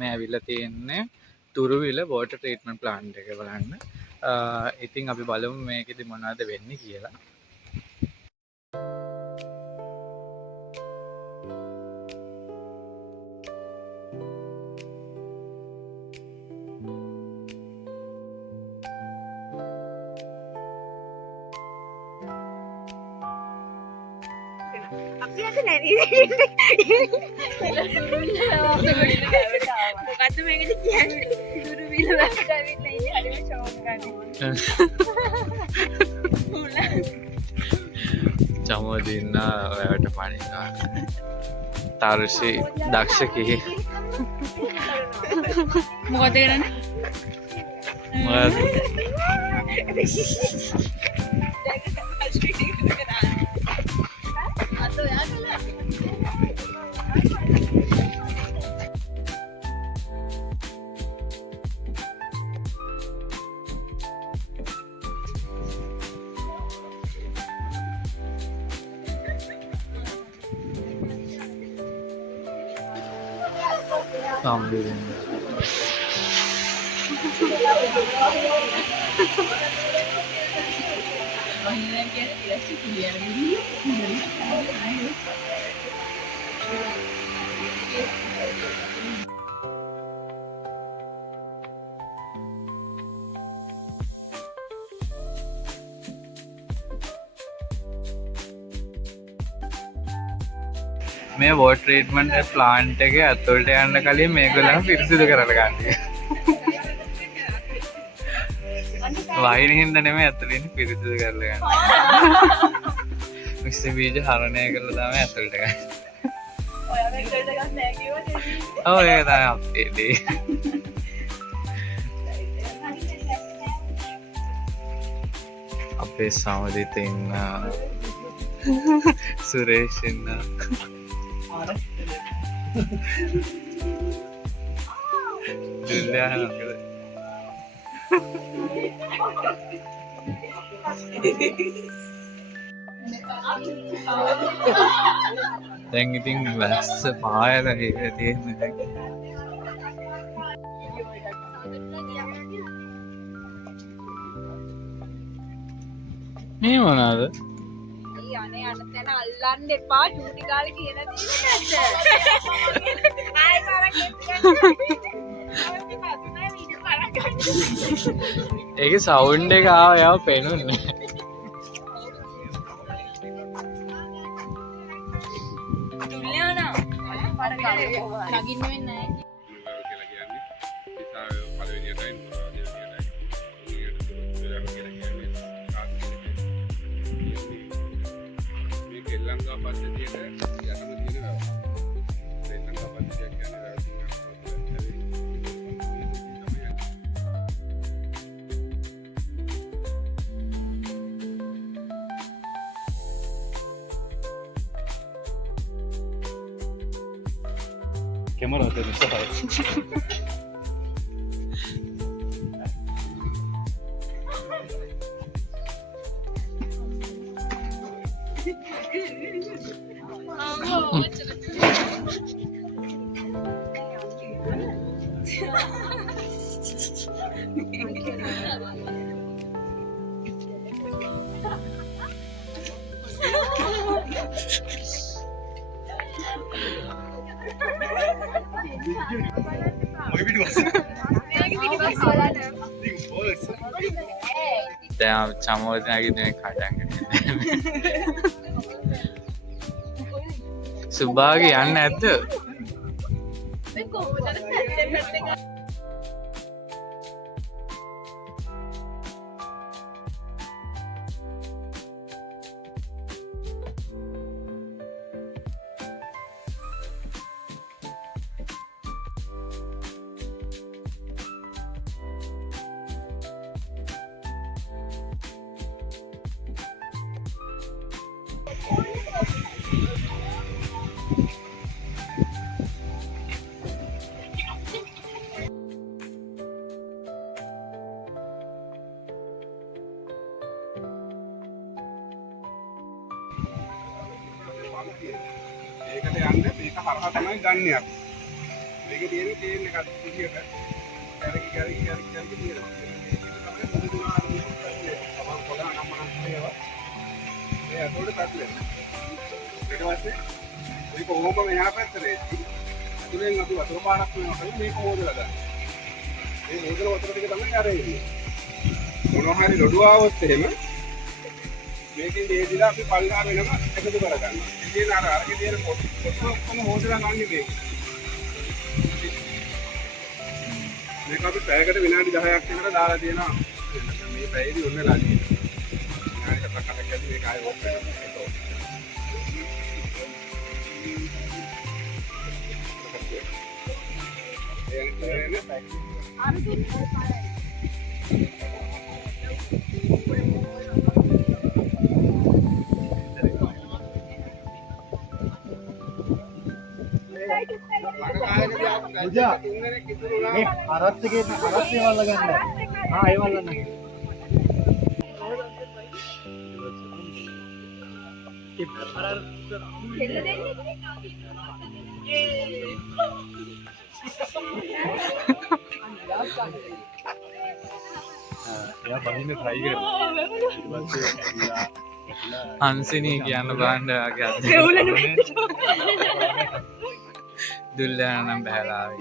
මේ ඇවිල්ලා තියෙන්නේ තුරුවිල වෝටර් ට්‍රීට්මන්ට් ප්ලාන්ට් එක බලන්න. ඉතින් අපි බලමු මේකෙදි මොනවද වෙන්නේ කියලා. අපි අද නැති මොකද්ද මේකද කියන්නේ? දුරුවිල වැට ඇවිල්ලා ඉන්නේ හරිම ෂෝක් ගන්න. චමෝදින්න ඔයාට පනිනවා. තාරුෂි දක්ෂ කී. මොකද කරන්නේ? මොකද? මේ වෝටර් ට්‍රීට්මන්ට් ප්ලාන්ට් එකේ ඇතුළට යන්න කලින් මේගොල්ලන් පිරිසිදු කරලා ගන්න. වහින හින්දා නෙමෙයි ඇතුළේ ඉන්නේ පිරිසිදු කරලා ගන්න. මික්ස් බීජ හරණය කරලා තමයි ඇතුළට ගන්න. ඔයා මේක දෙයක් නැහැ කිව්වනේ. ඔව් ඒක තමයි අපේ දේ. අපේ සමදිත ඉන්න සුරේෂ් ඉන්න ජුලියා නේද? දැන් ඉතින් වැස්ස පායලා ඉන්නේ තියෙන්නේ. මේ මොනවාද? අනේ අන තැන අල්ලන්න එපා චූටි කාලේ කියලා තියෙන්නේ නැද්ද? ආයි පාරක් ඒකේ සවුන්ඩ් එක ආව යාව පේනුන්නේ. දුල්ලියානා පාරක් නගින්න වෙන්නේ නැහැ. Camera hotel bisa tahu. දැන් චමෝදනාගේ දෙන කඩංගන සුභාගේ යන්නේ නැද්ද? ඒකට යන්න මේක හරහා තමයි ගන්න අපි. මේකේ තියෙන චේන් එකක් විදියට කරකි තියෙනවා. මේක තමයි මුළු දුනා අරගෙන කරන්නේ. අපන් පොළා නම් මනම් කියනවා. මේ අතෝඩ පැටලෙන්න. ඊට පස්සේ මේක ඕම මෙහා පැත්තට එද්දි අතුලෙන් අපි වතුර පානක් වෙනවා මේක හොදලා ගන්න. මේ හොදලා වතුර ටික තමයි අර එන්නේ. මොනවා හරි ලොඩු ආවොත් එහෙම මේකෙන් දේදිලා අපි පල්ලා වෙනම එකතු කරගන්නවා. ඉතින් අර අරගේ තියෙන පොත් ඔක්කොම හොදලා ගන්න මේක. මේක අපි පැයකට විනාඩි 10ක් විතර දාලා තියෙනවා. මේ පැයේදී ඔන්න ලාදී. විනාඩි 7ක් 8ක් ඇතුළේ මේක ආයෙ ඔෆ් වෙනවා. හංසිනී කියන්න බාණ්ඩ දුල්ලයා නම් බැහැලාවේ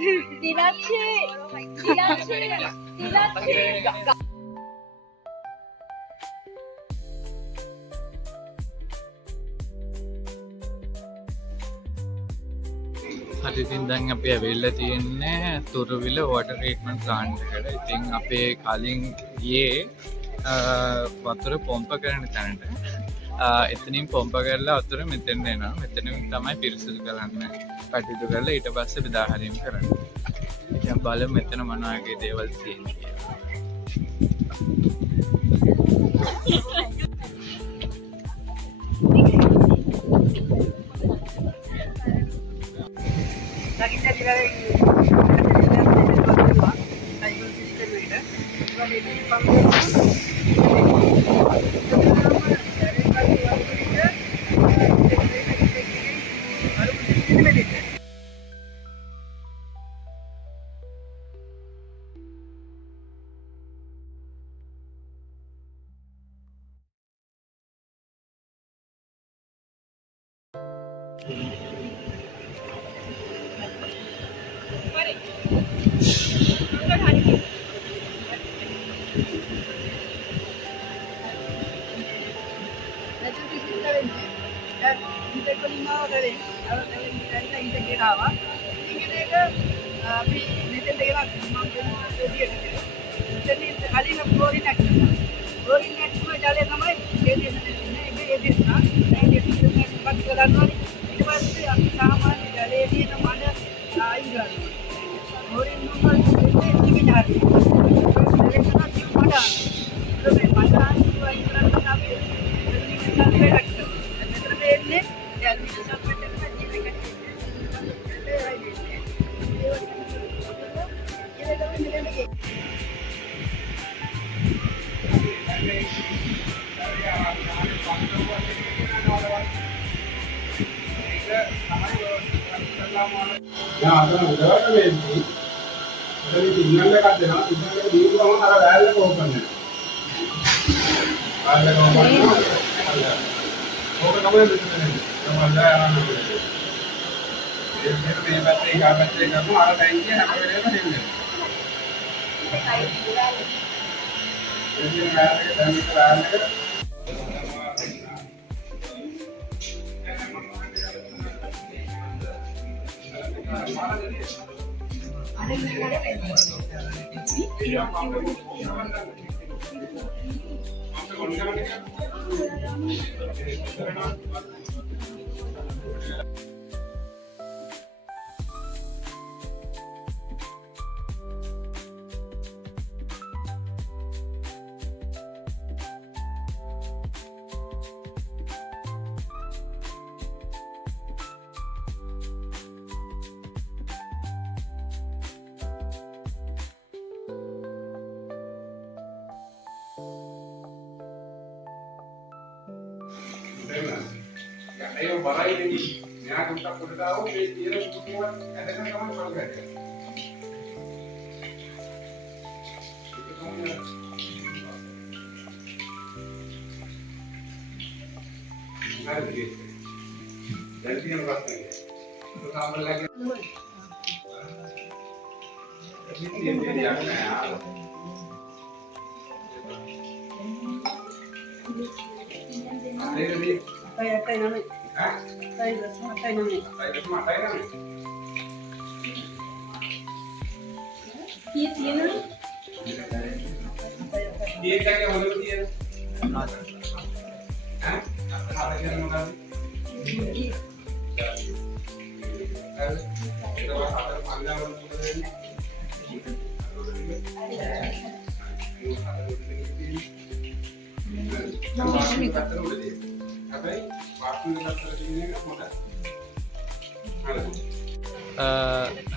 අතිතින් දැන් අපි ඇවිල්ලා තියෙන්නේ තුරුවිල වෝටර් ට්‍රීට්මන්ට් ප්ලාන්ට් එකට. ඉතින් අපේ කලින් ගියේ වතුර පොම්ප කරන තැනට. එතනින් පොම්ප කරලා වතුර මෙතෙන්ට එනවා. මෙතනින් තමයි පිරිසිදු කරන්න කටයුතු කරලා ඊට පස්සේ බෙදා හැරීම කරන්නේ. ඉතින් බලමු මෙතන මොන වගේ දේවල් තියෙන්නේ කියලා. Ayo barain ini. Ini aku tak perlu tahu. Dia kira semua ada kan kamu kalau දැන් තියෙන ප්‍රශ්නේ. ඒක සාමාන්‍යයෙන්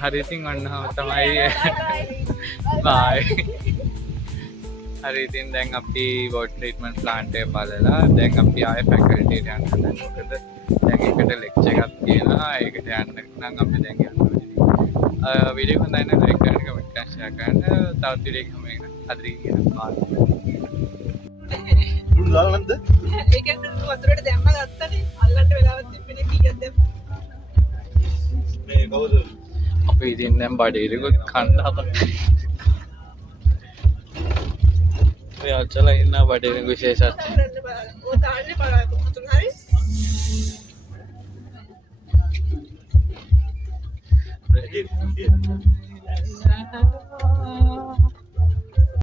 හරි ඉතින් ඔන්න තමයි බයි. හරි ඉතින් දැන් අපි වොටර් ට්‍රීට්මන්ට් ප්ලාන්ට් එක බලලා දැන් අපි ආයේ ෆැකල්ටි එකට යන්න හදනවා. මොකද දැන් එකට ලෙක්චර් එකක් තියෙනවා. ඒකට යන්න නම් අපි දැන් යනවා. වීඩියෝ හොඳයි නම් ලයික් කරන්න, කමෙන්ට් කරන්න, ෂෙයා කරන්න. තවත් වීඩියෝ එකක් හම්බ වෙනවා. අද ඉන්න පාත්. දුරු දාන්නද? ඒකෙන් වතුරට දැම්ම ගත්තනේ. අල්ලන්න වෙලාවක් තිබෙන්නේ කීයක් දැම්ම. මේ කවුද? අපි ඉතින් දැන් බඩේරිකුත් කන්න හදන්නේ. ඔය අචලා ඉන්න බඩේරිකු විශේෂත්. ඕ තාන්නේ බලන්න කොහොමද හරි? රෙඩි.